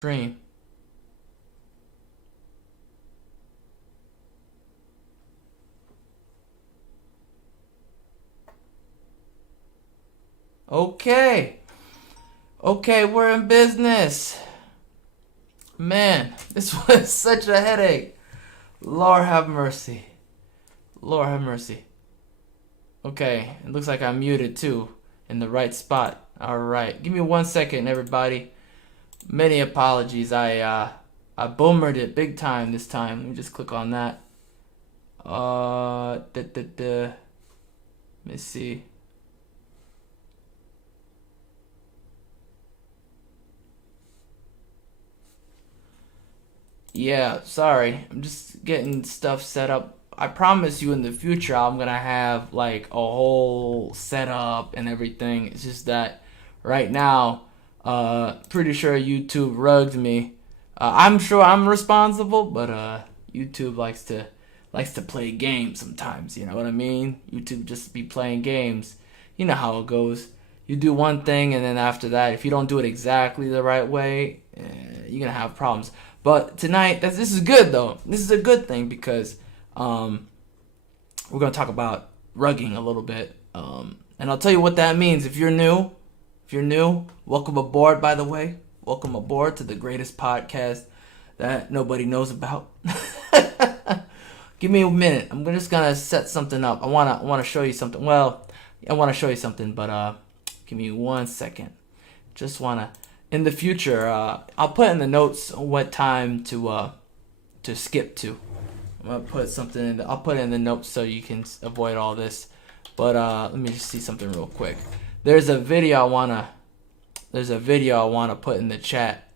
Stream. Okay. Okay, we're in business. Man, this was such a headache. Lord have mercy. Lord have mercy. Okay, it looks like I'm muted too. In the right spot. Alright. Give me 1 second, everybody. Many apologies. I boomered it big time this time. Let me just click on that. Let me see. Yeah, sorry. I'm just getting stuff set up. I promise you in the future I'm gonna have like a whole setup and everything. It's just that right now, pretty sure YouTube rugged me. I'm sure I'm responsible, but YouTube likes to play games sometimes. You know what I mean? YouTube just be playing games. You know how it goes. You do one thing, and then after that, if you don't do it exactly the right way, you're gonna have problems. But tonight, this is good though. This is a good thing because we're gonna talk about rugging a little bit, and I'll tell you what that means. If you're new, welcome aboard. By the way, welcome aboard to the greatest podcast that nobody knows about. Give me a minute. I'm just gonna set something up. I wanna show you something. Well, I wanna show you something, but give me 1 second. Just wanna. In the future, I'll put in the notes what time to skip to. I'm gonna put something in. I'll put it in the notes so you can avoid all this. But let me just see something real quick. There's a video I wanna put in the chat.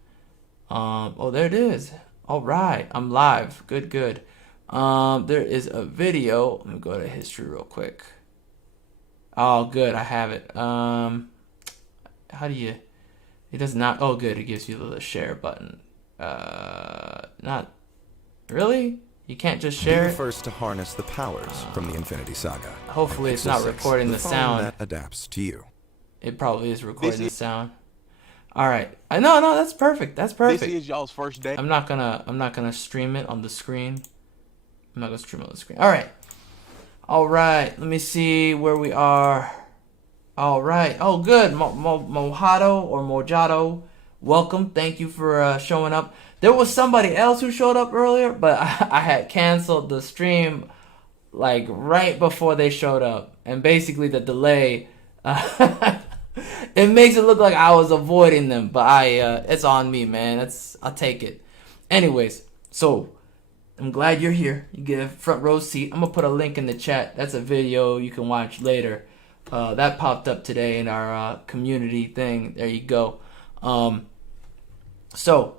Oh, there it is. All right, I'm live. Good. There is a video. Let me go to history real quick. Oh, good. I have it. How do you? It does not. Oh, good. It gives you the share button. Not really. You can't just share. Be the first to harness the powers from the Infinity Saga. Hopefully, it's not recording the sound. That adapts to you. It probably is recording the sound. All right. No, that's perfect. That's perfect. This is y'all's first day. I'm not gonna stream it on the screen. I'm not gonna stream it on the screen. All right. Let me see where we are. All right. Oh, good. Mojado or Mojado, welcome. Thank you for showing up. There was somebody else who showed up earlier, but I had canceled the stream like right before they showed up, and basically the delay, it makes it look like I was avoiding them, but it's on me, man. I'll take it. Anyways, so I'm glad you're here. You get a front row seat. I'm gonna put a link in the chat. That's a video you can watch later. That popped up today in our community thing. There you go. So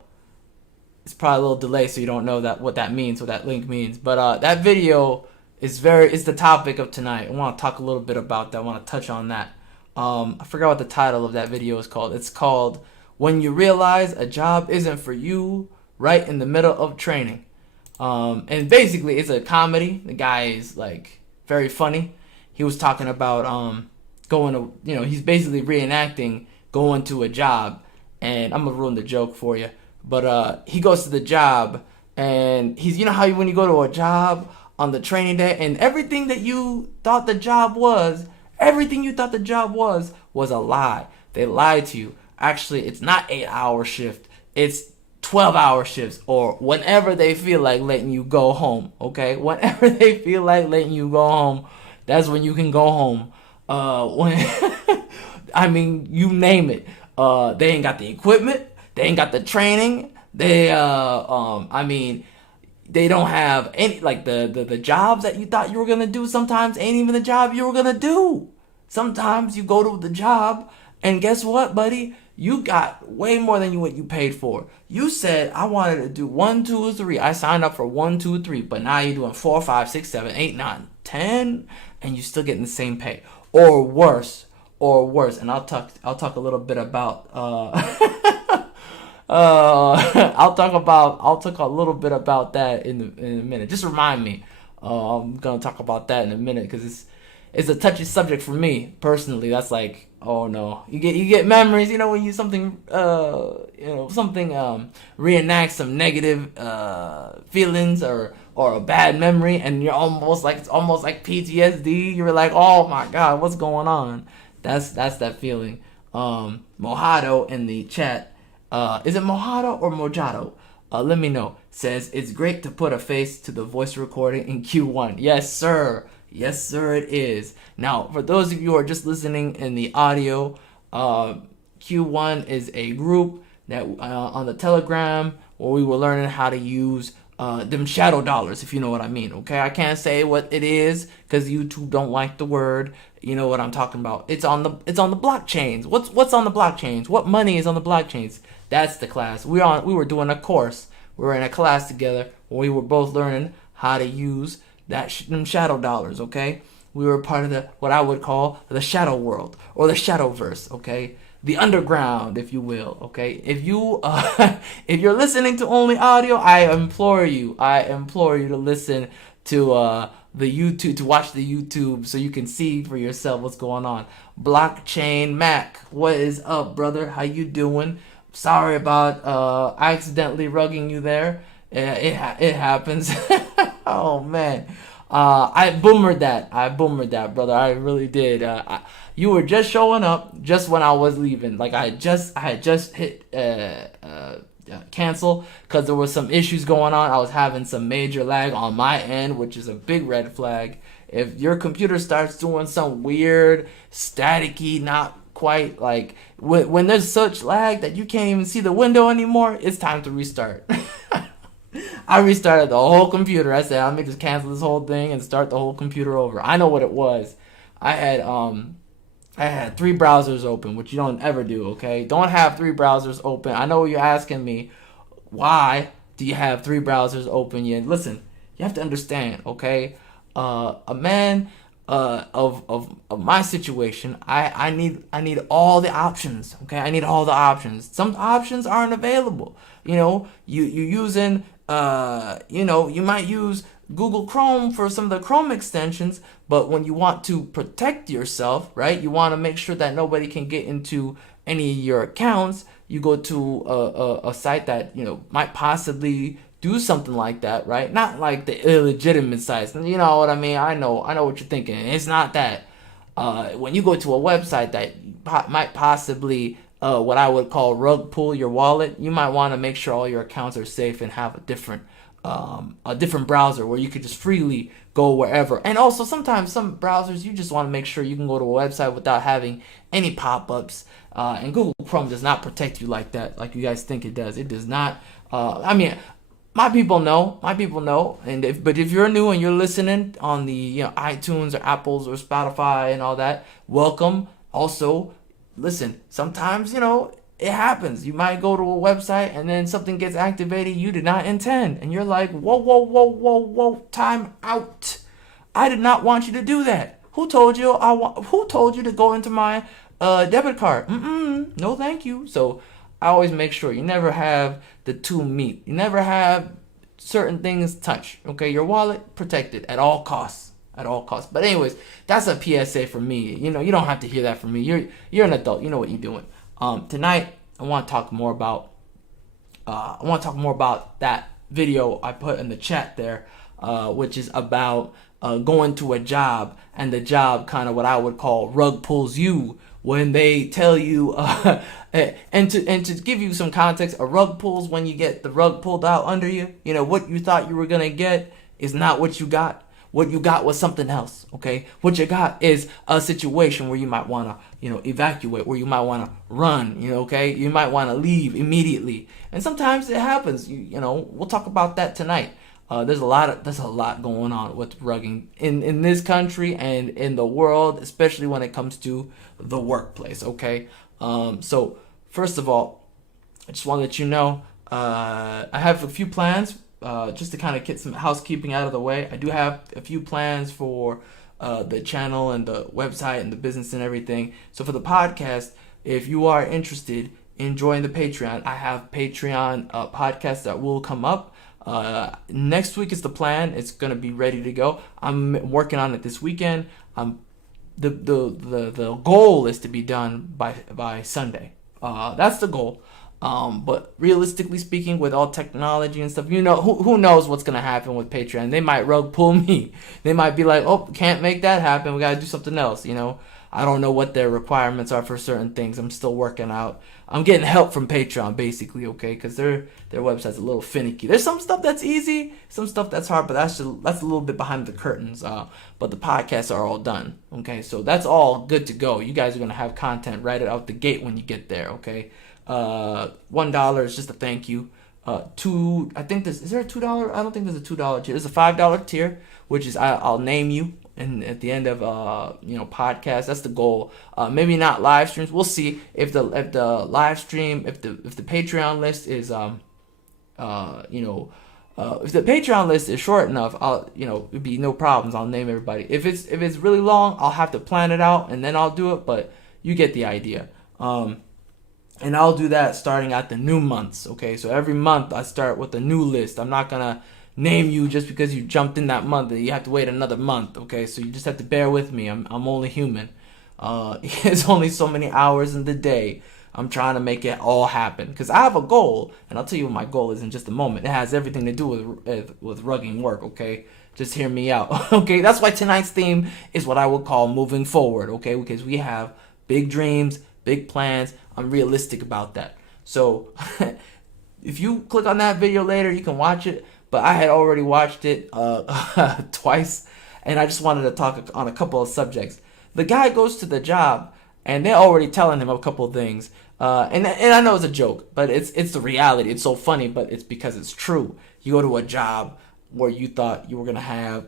it's probably a little delay, so you don't know what that means, what that link means. But that video is the topic of tonight. I want to talk a little bit about that. I want to touch on that. I forgot what the title of that video is called. It's called "When You Realize a Job Isn't for You Right in the Middle of Training." And basically, it's a comedy. The guy is like very funny. He was talking about going to, he's basically reenacting going to a job, and I'm gonna ruin the joke for you, but he goes to the job, and he's, how when you go to a job on the training day, and everything you thought the job was a lie. They lied to you. Actually, it's not 8-hour shift. It's 12-hour shifts, or whenever they feel like letting you go home. Okay, whenever they feel like letting you go home. That's when you can go home. I mean, you name it. They ain't got the equipment. They ain't got the training. They, they don't have any, like the jobs that you thought you were gonna do. Sometimes ain't even the job you were gonna do. Sometimes you go to the job, and guess what, buddy? You got way more than what you paid for. You said I wanted to do 1, 2, 3. I signed up for 1, 2, 3, but now you're doing 4, 5, 6, 7, 8, 9, 10, and you're still getting the same pay, or worse. And I'll talk a little bit about I'll talk a little bit about that in a minute. Just remind me. I'm gonna talk about that in a minute because it's a touchy subject for me personally. That's like, oh no, you get memories, when you something reenact some negative feelings or a bad memory, and it's almost like PTSD. You're like, oh my god, what's going on? That's that feeling. Mojado in the chat, is it Mojado or Mojado? Let me know. Says it's great to put a face to the voice recording in Q1. Yes, sir. Yes, sir, it is. Now, for those of you who are just listening in the audio, Q1 is a group that on the Telegram where we were learning how to use them shadow dollars, if you know what I mean. Okay, I can't say what it is because YouTube don't like the word. You know what I'm talking about. It's on the blockchains. What's on the blockchains? What money is on the blockchains? That's the class. We were doing a course. We were in a class together where we were both learning how to use them shadow dollars. Okay, we were part of what I would call the shadow world or the shadowverse. Okay, the underground, if you will. Okay, if you're listening to only audio, I implore you to listen to the YouTube, to watch the YouTube so you can see for yourself what's going on. Blockchain Mac, what is up, brother? How you doing? Sorry about accidentally rugging you there. It happens. Oh man, I boomered that, brother. I really did. You were just showing up just when I was leaving. Like I had just hit cancel because there was some issues going on. I was having some major lag on my end, which is a big red flag. If your computer starts doing some weird staticky, not quite like when there's such lag that you can't even see the window anymore, it's time to restart. I restarted the whole computer. I said, let me just cancel this whole thing and start the whole computer over. I know what it was. I had 3 browsers open, which you don't ever do, okay? Don't have 3 browsers open. I know you're asking me, why do you have 3 browsers open? Listen, you have to understand, okay? A man of my situation, I need all the options, okay? I need all the options. Some options aren't available. You using you might use Google Chrome for some of the Chrome extensions, but when you want to protect yourself, right, you want to make sure that nobody can get into any of your accounts, you go to a site that might possibly do something like that, right? Not like the illegitimate sites. You know what I mean? I know what you're thinking. It's not that. When you go to a website that might possibly what I would call rug pull your wallet, you might want to make sure all your accounts are safe and have a different browser where you could just freely go wherever. And also sometimes some browsers, you just want to make sure you can go to a website without having any pop-ups. And Google Chrome does not protect you like that, like you guys think it does. It does not. My people know. But if you're new and you're listening on the iTunes or Apples or Spotify and all that, welcome. Also, listen, sometimes it happens. You might go to a website and then something gets activated you did not intend, and you're like, whoa, time out. I did not want you to do that. Who told you? Who told you to go into my debit card? No, thank you. So I always make sure you never have the two meet. You never have certain things touch. Okay, your wallet protected at all costs. At all costs. But anyways, that's a PSA for me. You don't have to hear that from me. You're an adult. You know what you're doing. Tonight I want to talk more about that video I put in the chat there, which is about going to a job, and the job kind of what I would call rug pulls you when they tell you and to give you some context, a rug pulls when you get the rug pulled out under you. What you thought you were gonna get is not what you got. What you got was something else, okay? What you got is a situation where you might want to, evacuate, where you might want to run, okay? You might want to leave immediately. And sometimes it happens, we'll talk about that tonight. There's a lot going on with rugging in this country and in the world, especially when it comes to the workplace, okay? So first of all, I just want to let you know, I have a few plans. Just to kind of get some housekeeping out of the way, I do have a few plans for the channel and the website and the business and everything. So for the podcast, if you are interested in joining the Patreon, I have Patreon podcasts that will come up. Next week is the plan. It's going to be ready to go. I'm working on it this weekend. I'm the goal is to be done by Sunday. That's the goal. But realistically speaking, with all technology and stuff, who knows what's gonna happen with Patreon? They might rug pull me. They might be like, oh, can't make that happen. We gotta do something else. I don't know what their requirements are for certain things. I'm still working out. I'm getting help from Patreon, basically, okay? Because their website's a little finicky. There's some stuff that's easy, some stuff that's hard, but that's a little bit behind the curtains. But the podcasts are all done, okay? So that's all good to go. You guys are gonna have content right out the gate when you get there, okay? $1 is just a thank you. Two, I think is there a $2? I don't think there's a $2 tier. There's a $5 tier, which is I'll name you. And at the end of podcast, that's the goal. Maybe not live streams. We'll see if the live stream, if the Patreon list is if the Patreon list is short enough, it'd be no problems. I'll name everybody. If it's really long, I'll have to plan it out and then I'll do it. But you get the idea. And I'll do that starting at the new months. Okay, so every month I start with a new list. I'm not gonna name you just because you jumped in that month. You have to wait another month, okay? So you just have to bear with me. I'm only human. It's only so many hours in the day. I'm trying to make it all happen because I have a goal, and I'll tell you what my goal is in just a moment. It has everything to do with rugging work, okay? Just hear me out, okay? That's why tonight's theme is what I would call moving forward, okay? Because we have big dreams, big plans. I'm realistic about that. So if you click on that video later, you can watch it. But I had already watched it twice, and I just wanted to talk on a couple of subjects. The guy goes to the job, and they're already telling him a couple of things. And I know it's a joke, but it's the reality. It's so funny, but it's because it's true. You go to a job where you thought you were gonna have,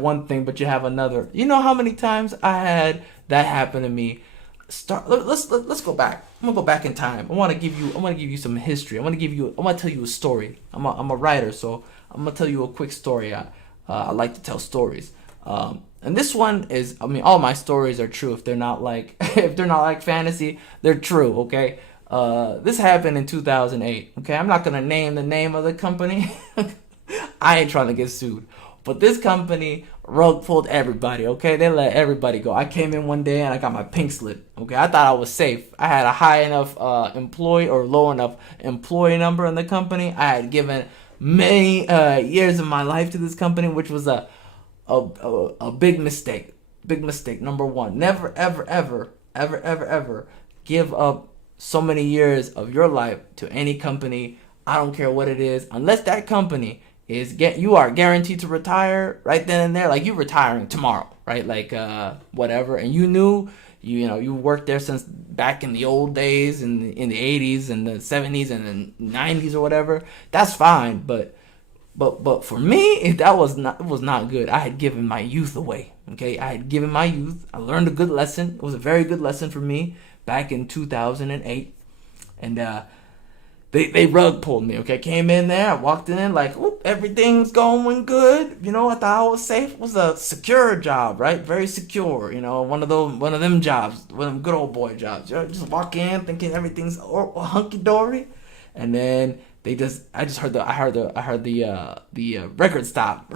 one thing, but you have another. You know how many times I had that happen to me? Let's go back. I'm gonna go back in time. I want to give you some history. I want to tell you a story. I'm a writer, so I'm gonna tell you a quick story. I like to tell stories. And this one is, all my stories are true. If they're not like fantasy, they're true. Okay. This happened in 2008. Okay. I'm not gonna name the name of the company. I ain't trying to get sued. But this company rug pulled everybody, okay? They let everybody go. I came in one day and I got my pink slip, okay? I thought I was safe. I had a high enough employee or low enough employee number in the company. I had given many years of my life to this company, which was a big mistake. Big mistake, number one. Never, ever, ever, ever, ever, ever give up so many years of your life to any company. I don't care what it is, unless that company you are guaranteed to retire right then and there, like you retiring tomorrow, right? Like whatever, and you worked there since back in the old days, in the 80s and the 70s and the 90s or whatever. That's fine, but for me, it was not good. I had given my youth away. Okay, I had given my youth. I learned a good lesson. It was a very good lesson for me back in 2008, and They rug pulled me, okay? Came in there, I walked in like, oop, everything's going good. I thought I was safe. It was a secure job, right? Very secure, one of them jobs, one of them good old boy jobs. Just walk in thinking everything's hunky dory, and then I heard the record stop.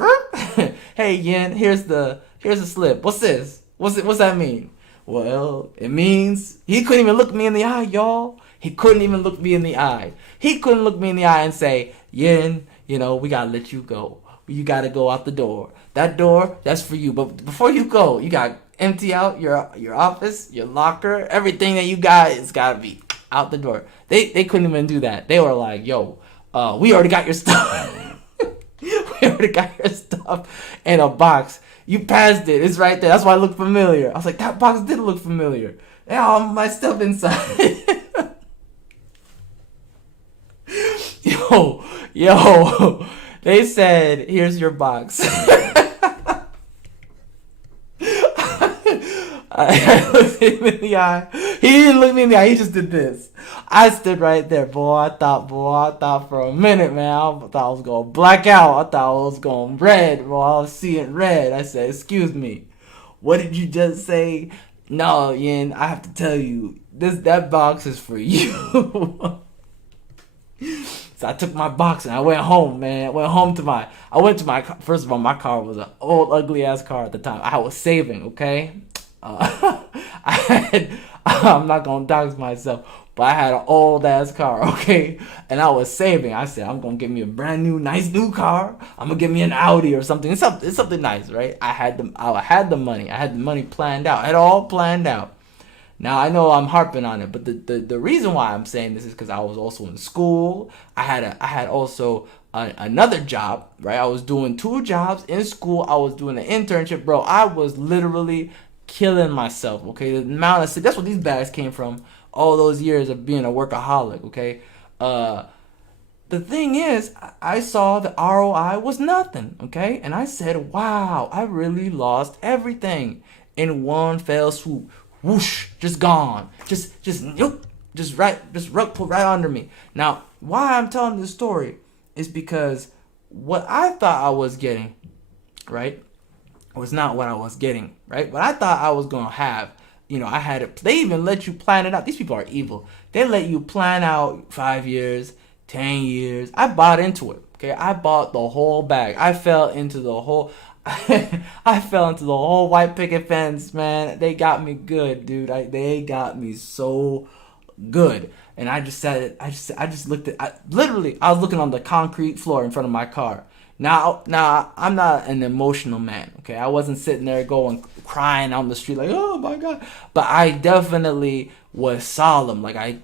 Hey Yin, here's the slip. What's this? What's that mean? Well, it means he couldn't even look me in the eye, y'all. He couldn't even look me in the eye. He couldn't look me in the eye and say, Yin, we gotta let you go. You gotta go out the door. That door, that's for you. But before you go, you gotta empty out your office, your locker, everything that you got. It's gotta be out the door. They couldn't even do that. They were like, yo, we already got your stuff. We already got your stuff in a box. You passed it. It's right there. That's why it looked familiar. I was like, that box did look familiar. Yeah, all my stuff inside. Yo, they said, here's your box. I looked him in the eye. He didn't look me in the eye. He just did this. I stood right there, boy. I thought for a minute, man. I thought I was going to black out. I thought I was going red, bro. I was seeing red. I said, excuse me. What did you just say? No, Yin, I have to tell you, that box is for you. So So I took my box and I went home, man. I went to my, first of all, my car was an old, ugly ass car at the time. I was saving, okay? I'm not gonna dox myself, but I had an old ass car, okay? And I was saving. I said, I'm gonna get me a brand new, nice new car. I'm gonna get me an Audi or something. It's something nice, right? I had the money. I had the money planned out. I had it all planned out. Now, I know I'm harping on it, but the reason why I'm saying this is because I was also in school. I had also another job, right? I was doing 2 jobs in school. I was doing an internship, bro. I was literally killing myself, okay? The amount of, that's where these bags came from, all those years of being a workaholic, okay? The thing is, I saw the ROI was nothing, okay? And I said, wow, I really lost everything in one fell swoop. Whoosh, just gone. Nope. Just rug pulled right under me. Now, why I'm telling this story is because what I thought I was getting, right, was not what I was getting, right? What I thought I was gonna have, I had it. They even let you plan it out. These people are evil. They let you plan out 5 years, 10 years. I bought into it. Okay, I bought the whole bag. I fell into the whole white picket fence, man. They got me good, dude. They got me so good. And I just said, I just looked at, I was looking on the concrete floor in front of my car. Now, I'm not an emotional man, okay? I wasn't sitting there going crying on the street like, oh my God. But I definitely was solemn. Like, I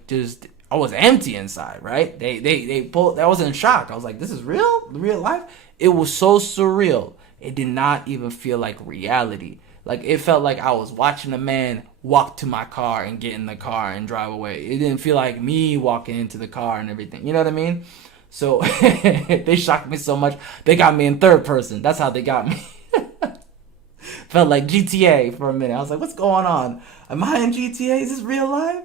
was empty inside, right? They pulled, I was in shock. I was like, this is real life? It was so surreal. It did not even feel like reality. Like, it felt like I was watching a man walk to my car and get in the car and drive away. It didn't feel like me walking into the car and everything. You know what I mean? So they shocked me so much. They got me in third person. That's how they got me. Felt like GTA for a minute. I was like, what's going on? Am I in GTA? Is this real life?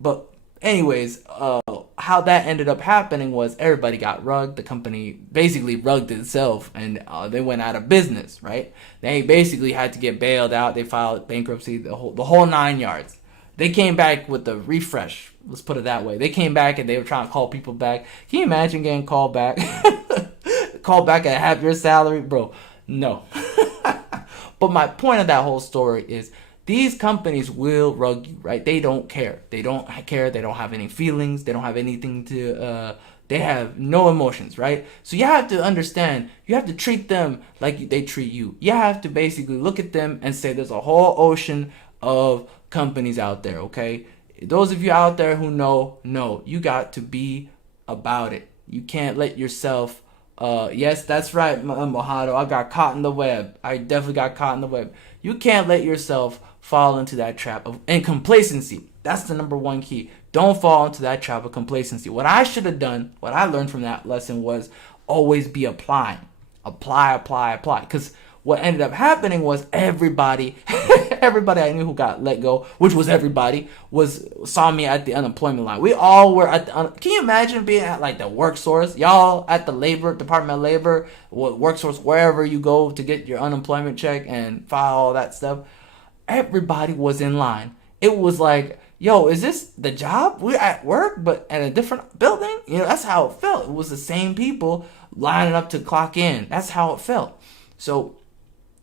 But anyways, how that ended up happening was everybody got rugged. The company basically rugged itself, and they went out of business, right? They basically had to get bailed out. They filed bankruptcy, the whole 9 yards. They came back with a refresh. Let's put it that way. They came back and they were trying to call people back. Can you imagine getting called back? Called back at half your salary? Bro, no. But my point of that whole story is these companies will rug you, right? They don't care. They don't care. They don't have any feelings. They don't have anything to, they have no emotions, right? So you have to understand, you have to treat them like they treat you. You have to basically look at them and say there's a whole ocean of companies out there, okay? Those of you out there who know, you got to be about it. You can't let yourself, yes, that's right, Mojado, I got caught in the web. I definitely got caught in the web. You can't let yourself fall into that trap of complacency. That's the number one key. Don't fall into that trap of complacency. What I should have done, what I learned from that lesson was always be applying. Apply. Because what ended up happening was everybody I knew who got let go, which was everybody, saw me at the unemployment line. We all were at the can you imagine being at like the work source? Y'all at the Department of Labor, work source, wherever you go to get your unemployment check and file all that stuff. Everybody was in line. It was like, yo, is this the job? We're at work, but at a different building? That's how it felt. It was the same people lining up to clock in. That's how it felt. So,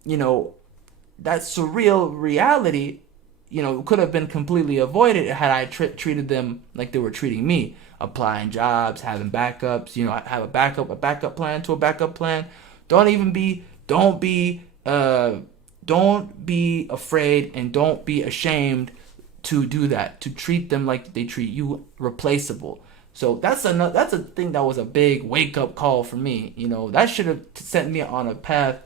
that surreal reality, could have been completely avoided had I treated them like they were treating me. Applying jobs, having backups, have a backup plan to a backup plan. Don't be afraid and don't be ashamed to do that, to treat them like they treat you, replaceable. So that's a thing that was a big wake up call for me. That should have sent me on a path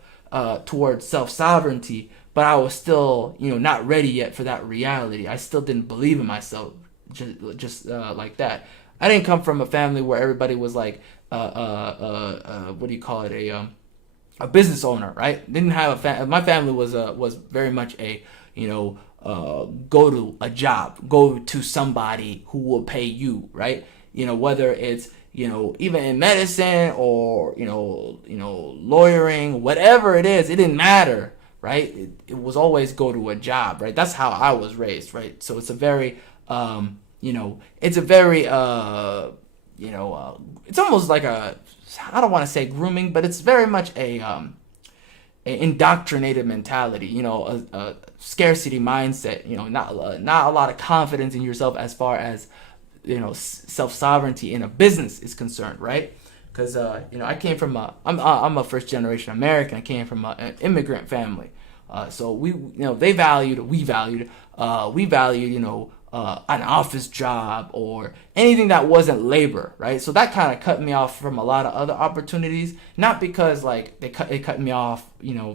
towards self-sovereignty, but I was still, not ready yet for that reality. I still didn't believe in myself just like that. I didn't come from a family where everybody was like, what do you call it? A business owner, right? Didn't have my family was very much a, go to a job, go to somebody who will pay you, right? Whether it's, even in medicine or, lawyering, whatever it is, it didn't matter, right? It was always go to a job, right? That's how I was raised, right? So it's a very, it's almost like I don't want to say grooming, but it's very much a indoctrinated mentality, a scarcity mindset, not a lot of confidence in yourself as far as, self-sovereignty in a business is concerned, right? Because, I came from I'm a first generation American. I came from an immigrant family. So we valued, an office job or anything that wasn't labor, right? So that kind of cut me off from a lot of other opportunities, not because like it cut me off,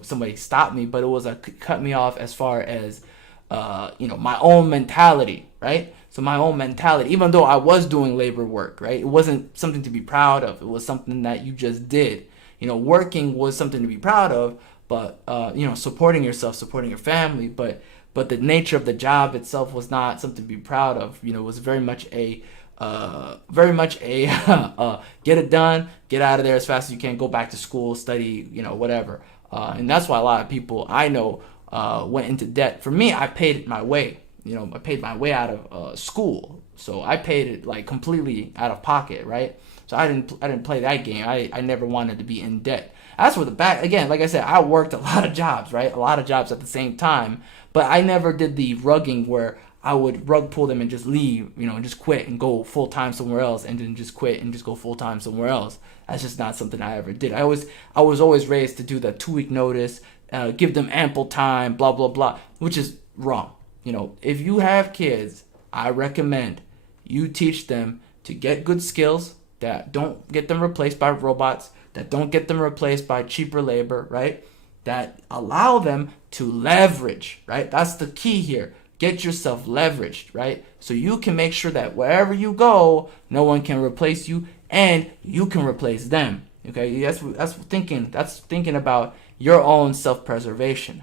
somebody stopped me, but it was cut me off as far as, my own mentality, right? So my own mentality, even though I was doing labor work, right? It wasn't something to be proud of. It was something that you just did. Working was something to be proud of, but, supporting yourself, supporting your family, but the nature of the job itself was not something to be proud of. It was very much a get it done, get out of there as fast as you can, go back to school, study, whatever. And that's why a lot of people I know went into debt. For me, I paid it my way. I paid my way out of school, so I paid it like completely out of pocket, right? So I didn't play that game. I never wanted to be in debt. That's where again, like I said, I worked a lot of jobs, right? A lot of jobs at the same time, but I never did the rugging where I would rug pull them and just leave, and just quit and go full time somewhere else, and then just quit and just go full time somewhere else. That's just not something I ever did. I was always raised to do the 2-week notice, give them ample time, blah blah blah, which is wrong. If you have kids, I recommend you teach them to get good skills that don't get them replaced by robots, that don't get them replaced by cheaper labor, right? That allow them to leverage, right? That's the key here. Get yourself leveraged, right? So you can make sure that wherever you go, no one can replace you and you can replace them. Okay, that's thinking about your own self-preservation.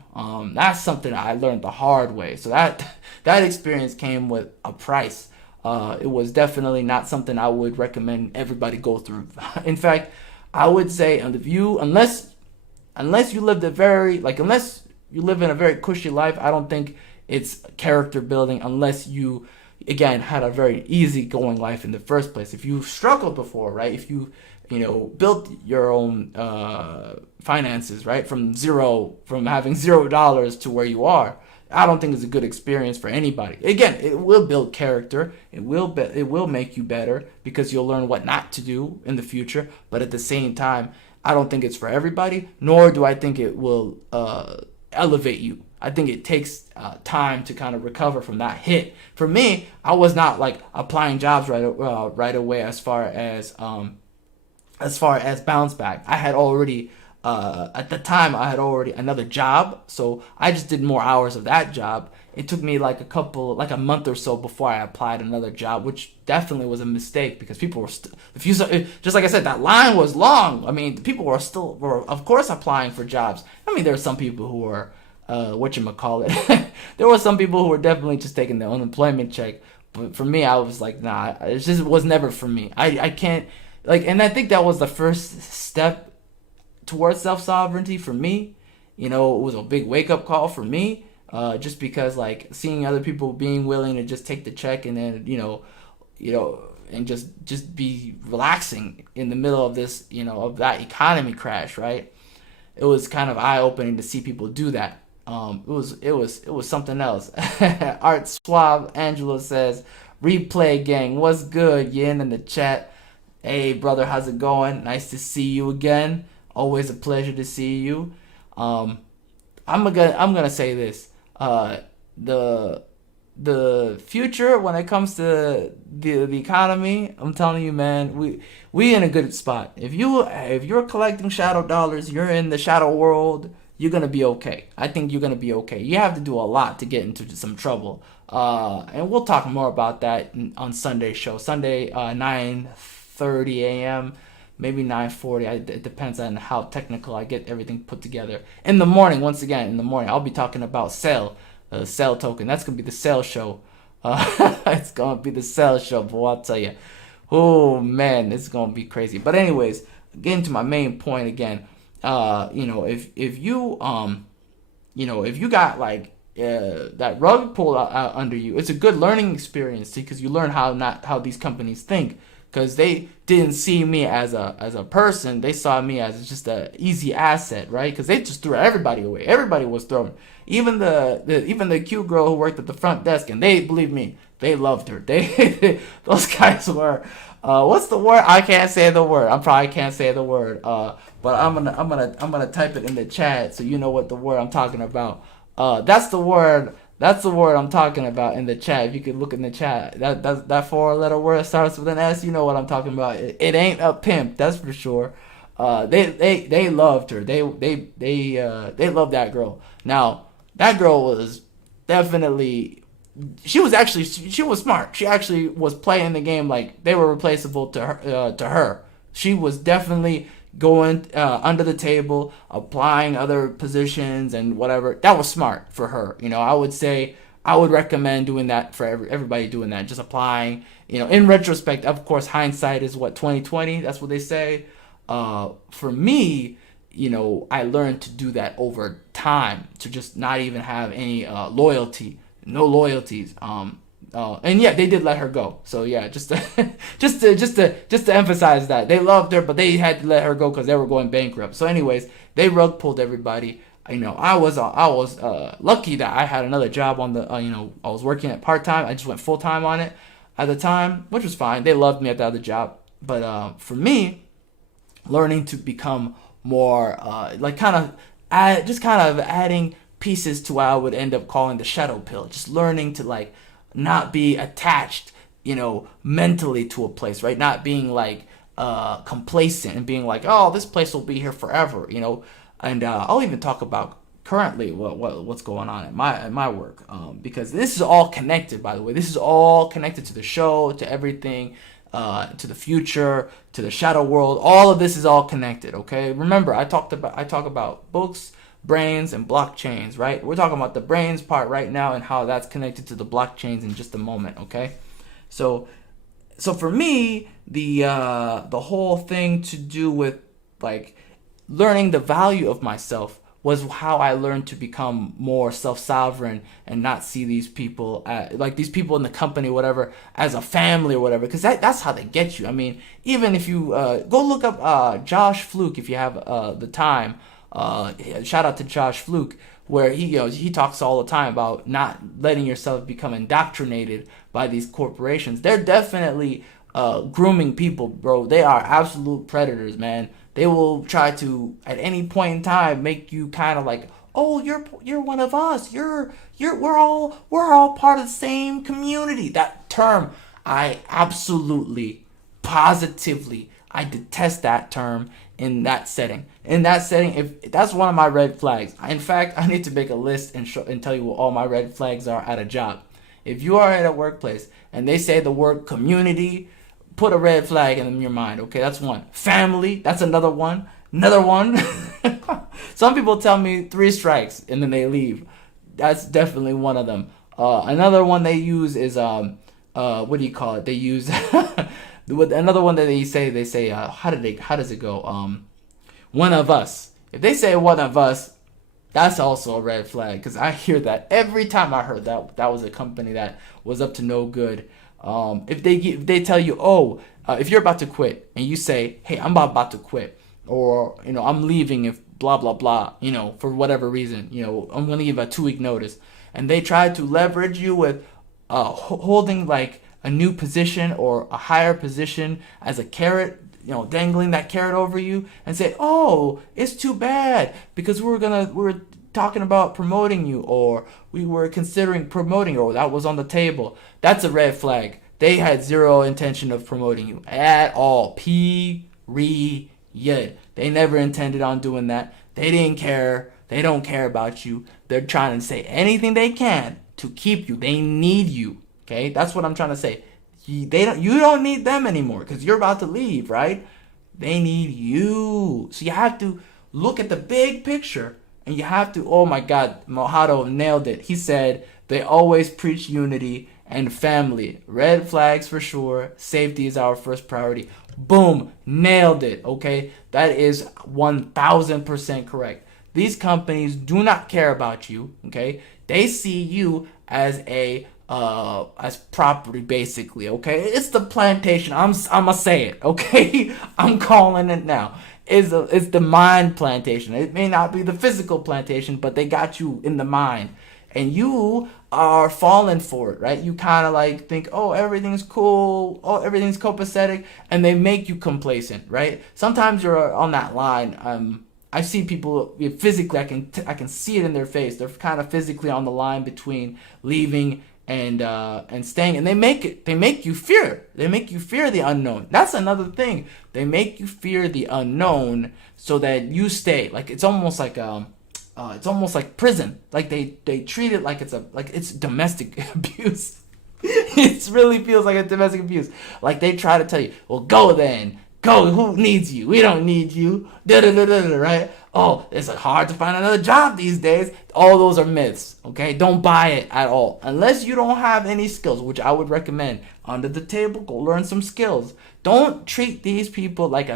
That's something I learned the hard way. So that experience came with a price. It was definitely not something I would recommend everybody go through. In fact, I would say, unless you lived unless you live in a very cushy life, I don't think it's character building unless you, again, had a very easygoing life in the first place. If you struggled before, right? If you built your own finances, right, from having $0 to where you are, I don't think it's a good experience for anybody. Again, it will build character. It will make you better because you'll learn what not to do in the future. But at the same time, I don't think it's for everybody, nor do I think it will elevate you. I think it takes time to kind of recover from that hit. For me, I was not like applying jobs right away as far as bounce back. I had already at the time I had already another job, so I just did more hours of that job. It took me like a month or so before I applied another job, which definitely was a mistake because people were just like I said, that line was long. I mean, people were of course applying for jobs. I mean, there were some people who were there were some people who were definitely just taking the unemployment check, but for me, I was like, nah, it was never for me. I can't, and I think that was the first step towards self-sovereignty for me. It was a big wake-up call for me, just because seeing other people being willing to just take the check and then and just be relaxing in the middle of this of that economy crash, right? It was kind of eye-opening to see people do that. It was something else. Art Suave Angela says, "Replay gang, what's good? Yin in the chat. Hey brother, how's it going? Nice to see you again. Always a pleasure to see you." I'm gonna say this. The future when it comes to the economy, I'm telling you, man, we in a good spot. If you're collecting shadow dollars, you're in the shadow world, you're gonna be okay. I think you're gonna be okay. You have to do a lot to get into some trouble. And we'll talk more about that on Sunday's show. Sunday, 9:30 a.m. Maybe 9:40. It depends on how technical I get everything put together. In the morning, I'll be talking about Cell token. That's gonna be the Cell show. It's gonna be the Cell show, boy. I'll tell you. Oh man, it's gonna be crazy. But anyways, getting to my main point again. If you got that rug pulled out under you, it's a good learning experience because you learn how these companies think. because they didn't see me as a person. They saw me as just a easy asset, right? Because they just threw everybody away. Everybody was thrown. Even the cute girl who worked at the front desk, and they, believe me, they loved her. Those guys were, what's the word? I can't say the word. I probably can't say the word. But I'm gonna type it in the chat so you know what the word I'm talking about. That's the word. That's the word I'm talking about in the chat. If you could look in the chat, that 4-letter word starts with an S. You know what I'm talking about. It ain't a pimp, that's for sure. They loved her. They loved that girl. Now that girl was definitely. She was smart. She actually was playing the game like they were replaceable to her. She was definitely going under the table, applying other positions and whatever. That was smart for her. I would say I would recommend doing that for everybody doing that. Just applying. In retrospect, of course, hindsight is what 2020. That's what they say. For me, I learned to do that over time, to just not even have any loyalty, no loyalties. And yeah, they did let her go. So yeah, just to emphasize that they loved her, but they had to let her go because they were going bankrupt. So anyways, they rug pulled everybody. I was lucky that I had another job on the. I was working at part time. I just went full time on it at the time, which was fine. They loved me at the other job. But for me, learning to become more kind of adding pieces to what I would end up calling the shadow pill. Just learning to not be attached, mentally to a place, right? Not being complacent and being like, oh, this place will be here forever, And I'll even talk about currently what's going on at my work, because this is all connected. By the way, this is all connected to the show, to everything, to the future, to the shadow world. All of this is all connected. Okay, remember I talk about books, brains, and blockchains, right? We're talking about the brains part right now and how that's connected to the blockchains in just a moment, okay? So for me, the whole thing to do with learning the value of myself was how I learned to become more self-sovereign and not see these people these people in the company, whatever, as a family or whatever, because that's how they get you. I mean, even if you go look up Josh Fluke if you have the time. Shout out to Josh Fluke, where he talks all the time about not letting yourself become indoctrinated by these corporations. They're definitely grooming people, bro. They are absolute predators, man. They will try to at any point in time make you kind of like, oh, you're one of us. We're all part of the same community. That term, I absolutely, positively, I detest that term in that setting. If that's one of my red flags. In fact, I need to make a list and tell you what all my red flags are at a job. If you are at a workplace and they say the word community, put a red flag in your mind. Okay, that's one. Family, that's another one. Some people tell me 3 strikes and then they leave. That's definitely one of them. Another one they use is what do you call it? They use another one that they say how does it go? One of us. If they say one of us, that's also a red flag, because I hear that every time. I heard that was a company that was up to no good. If they tell you, if you're about to quit and you say, hey, I'm about to quit, or I'm leaving if blah blah blah, for whatever reason, I'm gonna give a 2-week notice, and they try to leverage you with holding a new position or a higher position as a carrot, dangling that carrot over you, and say, oh, it's too bad because we're talking about promoting you, or we were considering promoting you, or that was on the table. That's a red flag. They had zero intention of promoting you at all. Period. They never intended on doing that. They didn't care. They don't care about you. They're trying to say anything they can to keep you. They need you. Okay, that's what I'm trying to say. You don't need them anymore because you're about to leave, right? They need you. So you have to look at the big picture, and you have to, oh my God, Mojado nailed it. He said they always preach unity and family. Red flags for sure. Safety is our first priority. Boom, nailed it. Okay, that is 1000% correct. These companies do not care about you. Okay, they see you as a as property, basically. Okay, it's the plantation. I'm gonna say it. Okay, I'm calling it now. It's the mind plantation. It may not be the physical plantation, but they got you in the mind, and you are falling for it, right? You kind of like think, oh, everything's cool, oh, everything's copacetic, and they make you complacent, right? Sometimes you're on that line. I see people physically. I can see it in their face. They're kind of physically on the line between leaving and staying, and they make you fear. They make you fear the unknown. That's another thing. They make you fear the unknown so that you stay. Like it's almost like prison. Like they treat it like it's domestic abuse. It really feels like a domestic abuse. Like they try to tell you, well, go then. Go, who needs you? We don't need you. Da-da-da-da-da, right? Oh, it's hard to find another job these days. All those are myths, okay? Don't buy it at all. Unless you don't have any skills, which I would recommend. Under the table, go learn some skills. Don't treat these people like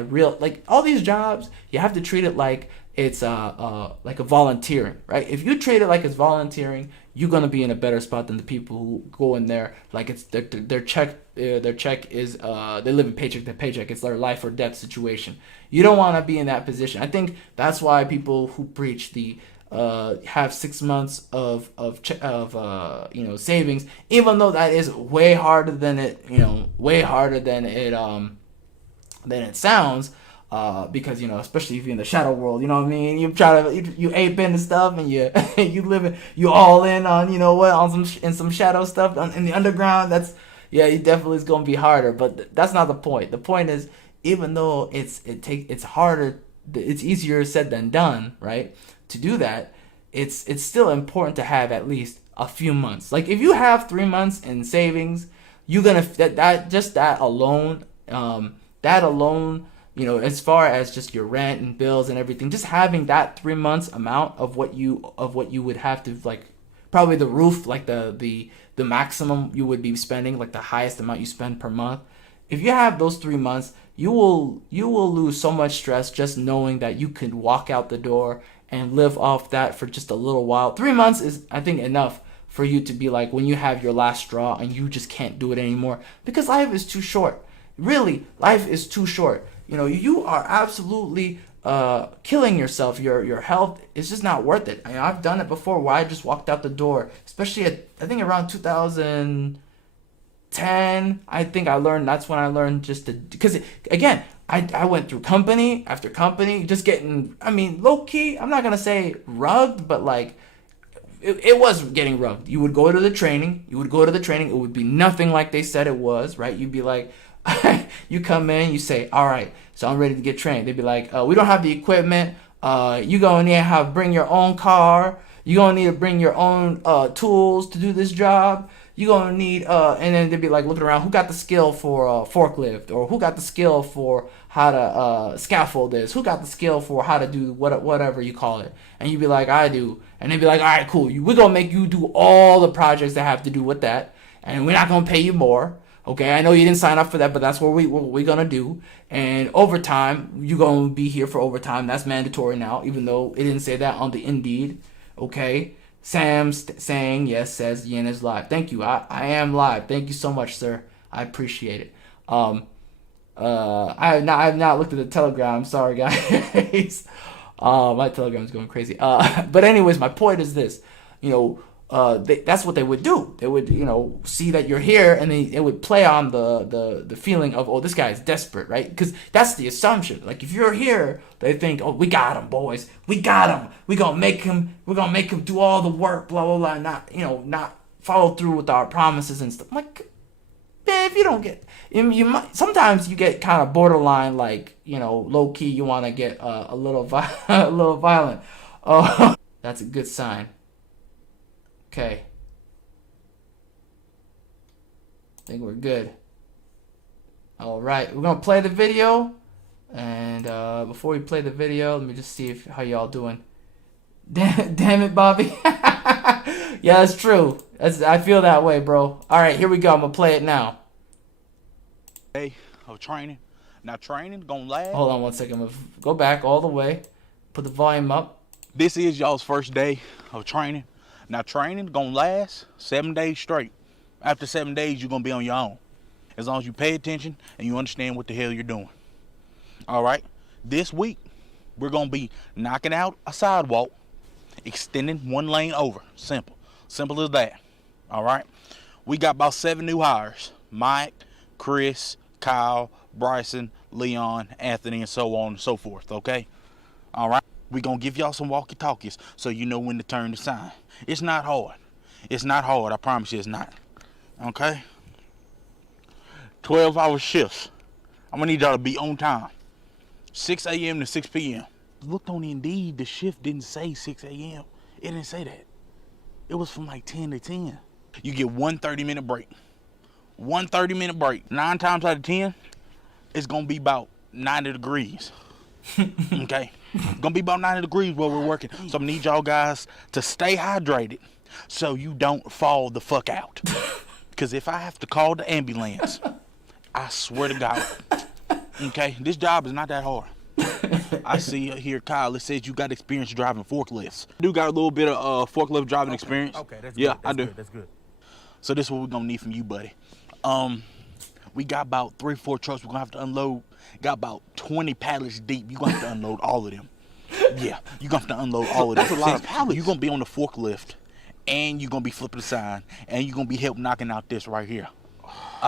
all these jobs, you have to treat it like it's like a volunteering, right? If you treat it like it's volunteering, you're gonna be in a better spot than the people who go in there like it's their check. Their check is they live in paycheck to paycheck. It's their life or death situation. You don't want to be in that position. I think that's why people who preach the have 6 months of savings, even though that is way harder than it sounds. Because especially if you're in the shadow world, you know what I mean. You ape into stuff, and you all in on on some shadow stuff in the underground. It definitely is gonna be harder, but that's not the point. The point is, even though it's harder, it's easier said than done, right? To do that, it's still important to have at least a few months. Like if you have 3 months in savings, you're gonna that alone. As far as just your rent and bills and everything, just having that 3 months amount of what you would have to, like, probably the roof, like the maximum you would be spending, like the highest amount you spend per month. If you have those 3 months, you will lose so much stress just knowing that you can walk out the door and live off that for just a little while. 3 months is, I think, enough for you to be like, when you have your last straw and you just can't do it anymore, because life is too short. Really, life is too short. You are absolutely killing yourself. Your health is just not worth it. I've done it before where I just walked out the door, especially I think around 2010. I think that's when I learned just to, because again, I went through company after company, just getting, low key, I'm not going to say rugged, but like, it was getting rugged. You would go to the training, it would be nothing like they said it was, right? You'd be like, you come in, you say, all right, so I'm ready to get trained. They'd be like, we don't have the equipment. You're going to need to bring your own car. You're going to need to bring your own tools to do this job. You're going to need, and then they'd be like looking around, who got the skill for forklift? Or who got the skill for how to scaffold this? Who got the skill for how to do whatever you call it? And you'd be like, I do. And they'd be like, all right, cool. We're going to make you do all the projects that have to do with that. And we're not going to pay you more. Okay, I know you didn't sign up for that, but that's what we're going to do. And overtime, you're going to be here for overtime. That's mandatory now, even though it didn't say that on the Indeed. Okay, Sam's saying, yes, says Yin is live. Thank you. I am live. Thank you so much, sir. I appreciate it. I have not looked at the Telegram. Sorry, guys. My Telegram's going crazy. But anyways, my point is this. That's what they would do. They would, see that you're here, and it would play on the feeling of, oh, this guy is desperate, right? Because that's the assumption. Like, if you're here, they think, oh, we got him, boys. We got him. We're gonna make him do all the work, blah blah blah. Not follow through with our promises and stuff. I'm like, man, if you don't get, you might, sometimes you get kind of borderline, like, low key. You want to get a little violent. That's a good sign. Okay. I think we're good. Alright, we're going to play the video. And before we play the video, let me just see how y'all doing. Damn it, Bobby. Yeah, that's true. I feel that way, bro. Alright, here we go. I'm going to play it now. Day of training. Now training gonna last. Hold on one second. I'm going to go back all the way. Put the volume up. This is y'all's first day of training. Now training gonna last 7 days straight. After 7 days, you're going to be on your own. As long as you pay attention and you understand what the hell you're doing. All right? This week, we're going to be knocking out a sidewalk, extending one lane over. Simple. Simple as that. All right? We got about 7 new hires. Mike, Chris, Kyle, Bryson, Leon, Anthony, and so on and so forth. Okay? All right? We're going to give y'all some walkie-talkies so you know when to turn the sign. It's not hard. It's not hard. I promise you it's not. Okay? 12-hour shifts. I'm going to need y'all to be on time. 6 a.m. to 6 p.m. Looked on Indeed, the shift didn't say 6 a.m. It didn't say that. It was from like 10 to 10. You get one 30-minute break. One 30-minute break. 9 times out of 10, it's going to be about 90 degrees. Okay? It's going to be about 90 degrees while we're working. So I need y'all guys to stay hydrated so you don't fall the fuck out. Because if I have to call the ambulance, I swear to God, okay, this job is not that hard. I see here, Kyle, it says you got experience driving forklifts. I do got a little bit of forklift driving experience. Okay, that's yeah, good. That's I do. Good. That's good. So this is what we're going to need from you, buddy. We got about 3 or 4 trucks we're going to have to unload. Got about 20 pallets deep. You're going to have to unload all of them. Yeah, you're going to have to unload all of them. That's a lot of pallets. You're going to be on the forklift, and you're going to be flipping the sign, and you're going to be helping knocking out this right here.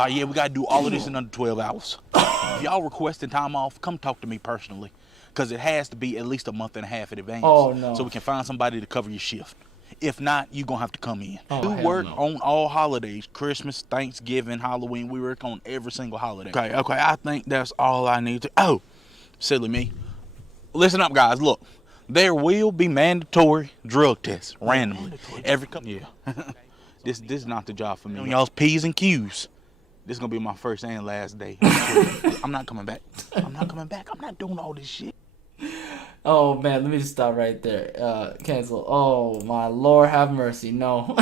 Yeah, we got to do all of this in under 12 hours. If y'all requesting time off, come talk to me personally. Because it has to be at least a month and a half in advance. Oh, no. So we can find somebody to cover your shift. If not, you're going to have to come in. Oh, We work on all holidays. Christmas, Thanksgiving, Halloween. We work on every single holiday. Okay, I think that's all I need to... Oh, silly me. Listen up, guys. Look, there will be mandatory drug tests randomly. Every couple... Yeah. This is not the job for me. On y'all's P's and Q's. This is going to be my first and last day. I'm not coming back. I'm not coming back. I'm not doing all this shit. Oh man, let me just stop right there. Cancel. Oh my Lord, have mercy. No.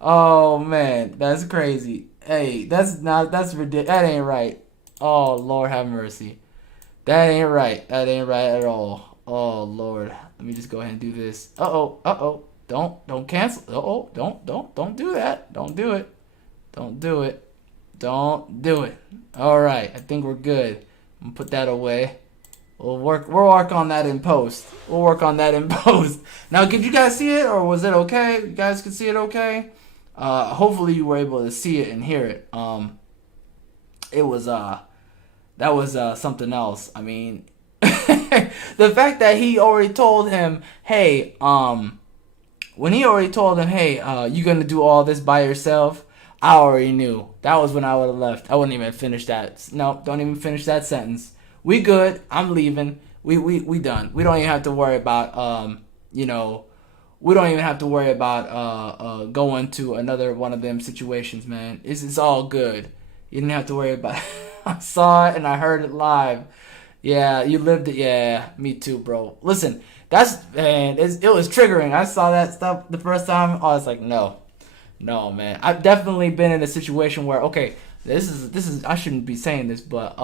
Oh man, that's crazy. Hey, that's ridiculous. That ain't right. Oh Lord, have mercy. That ain't right. That ain't right at all. Oh Lord, let me just go ahead and do this. Uh-oh. Don't cancel. Uh-oh, don't do that. Don't do it. Don't do it. Don't do it. All right, I think we're good. I'm gonna put that away. We'll work on that in post. Now, could you guys see it, or was it okay? You guys could see it okay? Hopefully you were able to see it and hear it. It was that was something else. I mean, the fact that he already told him, hey, when he already told him, hey, you gonna do all this by yourself? I already knew. That was when I would have left. I wouldn't even finish that. No, don't even finish that sentence. We good. I'm leaving. We done. We don't even have to worry about we don't even have to worry about going to another one of them situations, man. It's all good. You didn't have to worry about it. I saw it and I heard it live. Yeah, you lived it. Yeah, me too, bro. Listen, it was triggering. I saw that stuff the first time. I was like, no, man. I've definitely been in a situation where, okay, this is I shouldn't be saying this, but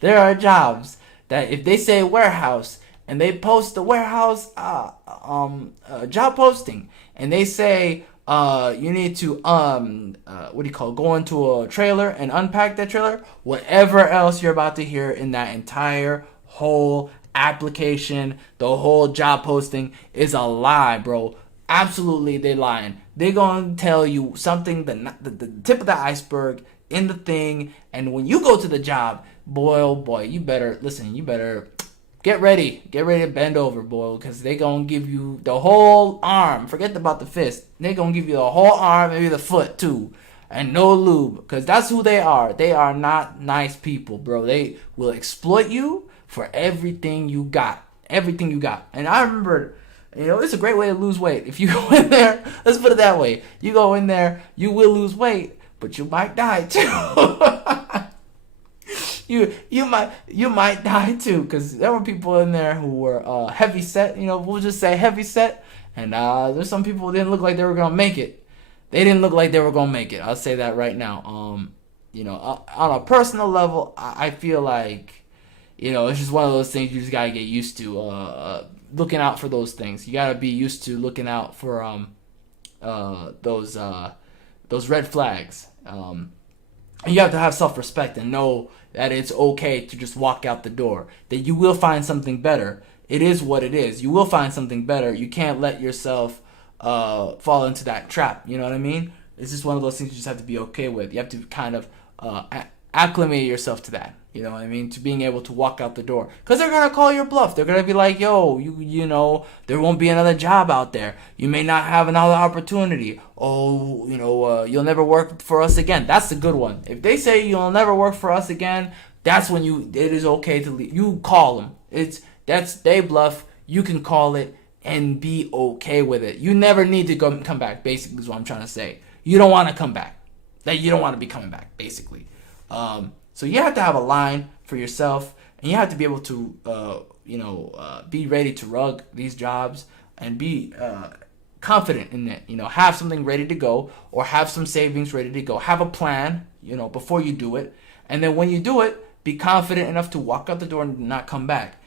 there are jobs that if they say warehouse and they post the warehouse job posting and they say you need to go into a trailer and unpack that trailer, whatever else you're about to hear in that entire whole application, the whole job posting is a lie, bro. Absolutely, they lying. They're gonna tell you something, the tip of the iceberg in the thing, and when you go to the job, boy, oh boy, you better get ready to bend over, boy, because they gonna give you the whole arm. Forget about the fist. They gonna give you the whole arm, maybe the foot too, and no lube, because that's who they are. They are not nice people, bro. They will exploit you for everything you got. And I remember, it's a great way to lose weight. If you go in there, let's put it that way. You go in there, you will lose weight, but you might die too. you might die too, because there were people in there who were heavy set. We'll just say heavy set, and there's some people who didn't look like they were gonna make it. They didn't look like they were gonna make it. I'll say that right now. On a personal level, I feel like, it's just one of those things you just gotta get used to. Looking out for those things. You gotta be used to looking out for those those red flags. And you have to have self-respect and know that it's okay to just walk out the door. That you will find something better. It is what it is. You will find something better. You can't let yourself fall into that trap. You know what I mean? It's just one of those things you just have to be okay with. You have to kind of acclimate yourself to that. You know what I mean? To being able to walk out the door. Because they're going to call your bluff. They're going to be like, yo, you know, there won't be another job out there. You may not have another opportunity. Oh, you know, you'll never work for us again. That's the good one. If they say you'll never work for us again, that's when it is okay to leave. You call them. They bluff. You can call it and be okay with it. You never need to come back, basically is what I'm trying to say. You don't want to come back. You don't want to be coming back, basically. So you have to have a line for yourself, and you have to be able to, be ready to rug these jobs and be confident in it. You know, have something ready to go, or have some savings ready to go. Have a plan, you know, before you do it, and then when you do it, be confident enough to walk out the door and not come back.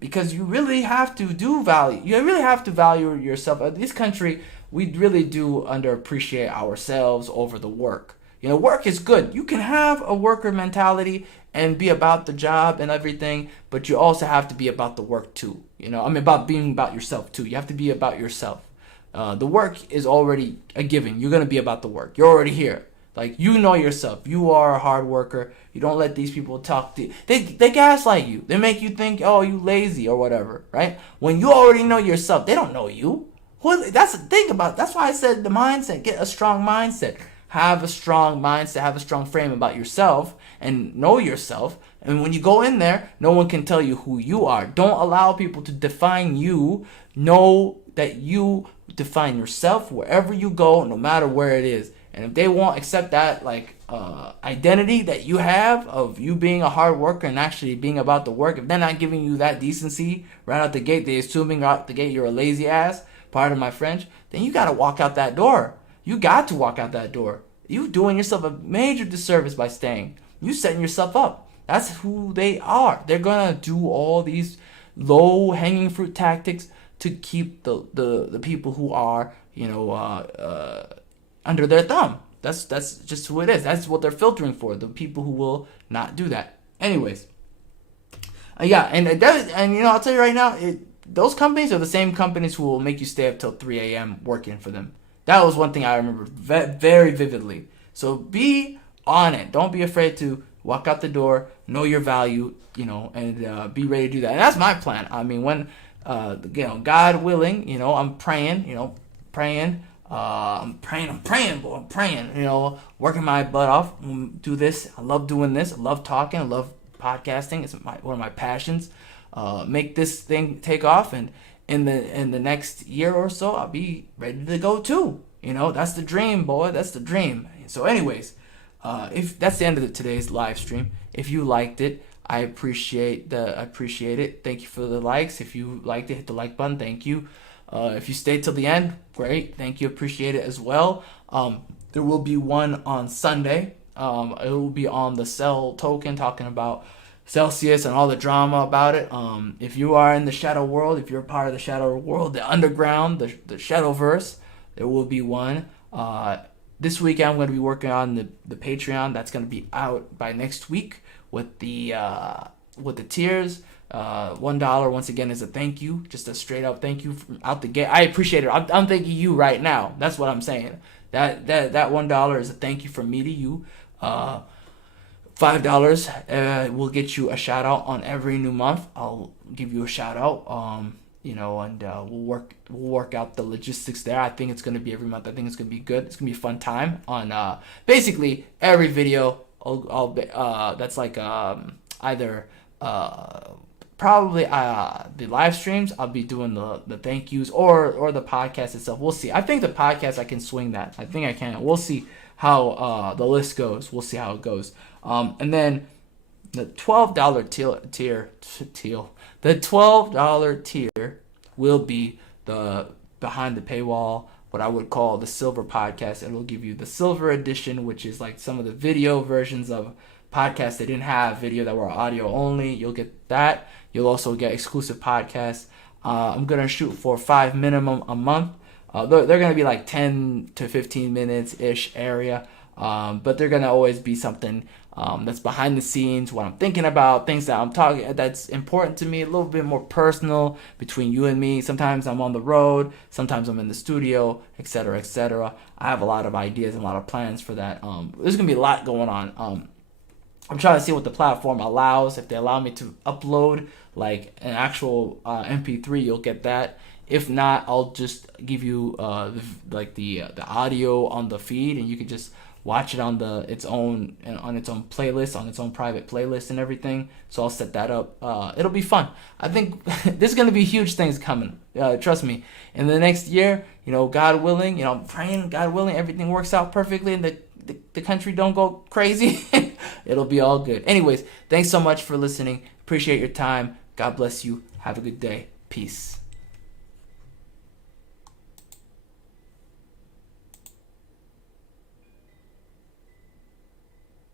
Because you really have to value. You really have to value yourself. In this country, we really do underappreciate ourselves over the work. You know, work is good. You can have a worker mentality and be about the job and everything, but you also have to be about the work too. You know, I mean, about being about yourself too. You have to be about yourself. The work is already a given. You're going to be about the work. You're already here. Like, you know yourself. You are a hard worker. You don't let these people talk to you. They gaslight you. They make you think, oh, you lazy or whatever, right? When you already know yourself, they don't know you. That's the thing about it. That's why I said the mindset. Get a strong mindset. Have a strong mindset, have a strong frame about yourself, and know yourself. And when you go in there, no one can tell you who you are. Don't allow people to define you. Know that you define yourself wherever you go, no matter where it is. And if they won't accept that identity that you have of you being a hard worker and actually being about the work, if they're not giving you that decency right out the gate, they're assuming out the gate you're a lazy ass, pardon my French, then you got to walk out that door. You got to walk out that door. You doing yourself a major disservice by staying. You setting yourself up. That's who they are. They're gonna do all these low-hanging fruit tactics to keep the people who are, under their thumb. That's just who it is. That's what they're filtering for. The people who will not do that. Anyways, and I'll tell you right now, those companies are the same companies who will make you stay up till 3 a.m. working for them. That was one thing I remember very vividly. So be on it. Don't be afraid to walk out the door, know your value, and be ready to do that. And that's my plan. I mean, when, God willing, I'm praying, I'm praying, working my butt off, do this. I love doing this. I love talking. I love podcasting. It's one of my passions. Make this thing take off, and in the next year or so, I'll be ready to go too. That's the dream, boy. That's the dream. So anyways, if that's the end of today's live stream. If you liked it, I appreciate it. Thank you for the likes. If you liked it, hit the like button. Thank you. If you stayed till the end, great. Thank you. Appreciate it as well. There will be one on Sunday. It will be on the Cell token, talking about Celsius and all the drama about it. If you are in the shadow world, if you're part of the shadow world, the underground, the Shadowverse, there will be one. This weekend I'm going to be working on the Patreon. That's going to be out by next week with the tiers. $1 once again is a thank you, just a straight up thank you from out the gate. I appreciate it. I'm thanking you right now. That's what I'm saying. That $1 is a thank you from me to you. $5 will get you a shout out on every new month. I'll give you a shout out. And we'll work out the logistics there. I think it's gonna be every month. I think it's gonna be good. It's gonna be a fun time on basically every video. That's like either probably the live streams. I'll be doing the thank yous or the podcast itself. We'll see. I think the podcast I can swing that. I think I can. We'll see how the list goes. We'll see how it goes. And then the $12 tier. The $12 tier will be the behind the paywall, what I would call the silver podcast. It will give you the silver edition, which is like some of the video versions of podcasts that didn't have video, that were audio only. You'll get that. You'll also get exclusive podcasts. I'm going to shoot for $5 minimum a month. They're going to be like 10 to 15 minutes ish area, but they're going to always be something that's behind the scenes, what I'm thinking about, things that I'm talking that's important to me, a little bit more personal between you and me. Sometimes I'm on the road, sometimes I'm in the studio, etc., etc. I have a lot of ideas and a lot of plans for that. There's gonna be a lot going on. I'm trying to see what the platform allows. If they allow me to upload like an actual MP3, you'll get that. If not, I'll just give you the audio on the feed, and you can just watch it on its own playlist, on its own private playlist and everything. So I'll set that up. It'll be fun. I think there's gonna be huge things coming. Trust me. In the next year, God willing, I'm praying, God willing, everything works out perfectly, and the country don't go crazy. It'll be all good. Anyways, thanks so much for listening. Appreciate your time. God bless you. Have a good day. Peace.